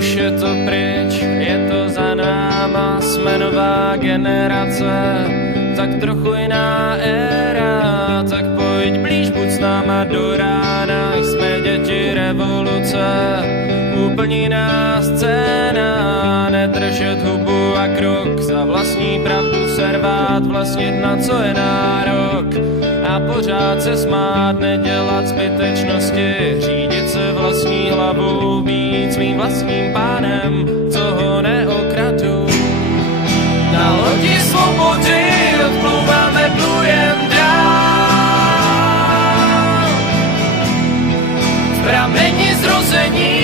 Už je to pryč, je to za náma, jsme nová generace, tak trochu jiná éra, tak pojď blíž, buď s náma do rána, jsme děti revoluce, úplně jiná scéna, nedržet hubu a krok, za vlastní pravdu se rvát, vlastnit na co je nárok a pořád se smát, nedělat zbytečnosti, řídit se vlastní hlavou, být svým vlastním pánem, co ho neokradu. Na lodi svobody odplouváme, plujem dál. V prameni zrození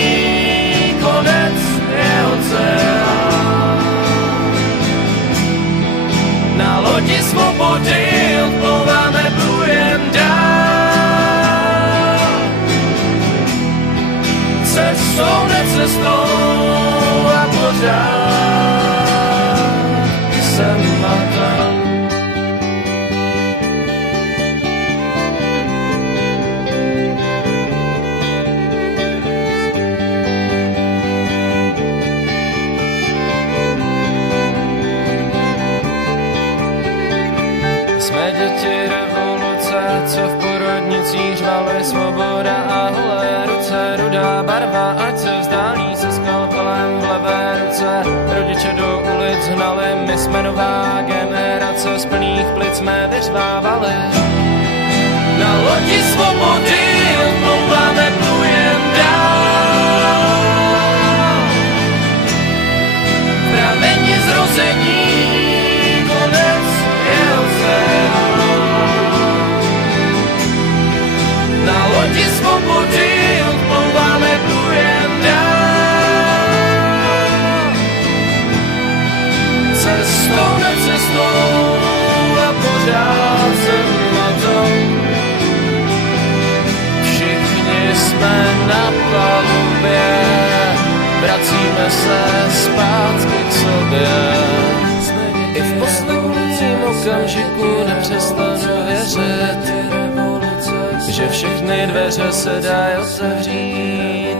konec je oceán. Na lodi svobody odplouváme, plujem dál. Cestou, necestou a pořád jsem a tam. Jsme děti revoluce, co v porodnicích řvali, svoboda a holé ruce, rudá barva, ať se vzdálí se skalpelem v levé ruce. Rodiče do ulic hnali, my jsme nová generace, z plných plic jsme vyřvávali. Na lodi svobody odplouváme, plujem dál. V prameni zrození konec je oceán. Na lodi svobody odplouváme, plujem dál. Cestou, necestou a pořád jsem na tom. Všichni jsme na palubě, vracíme se zpátky k sobě. I v posledním okamžiku nepřestanu věřit, že všechny dveře se dají otevřít.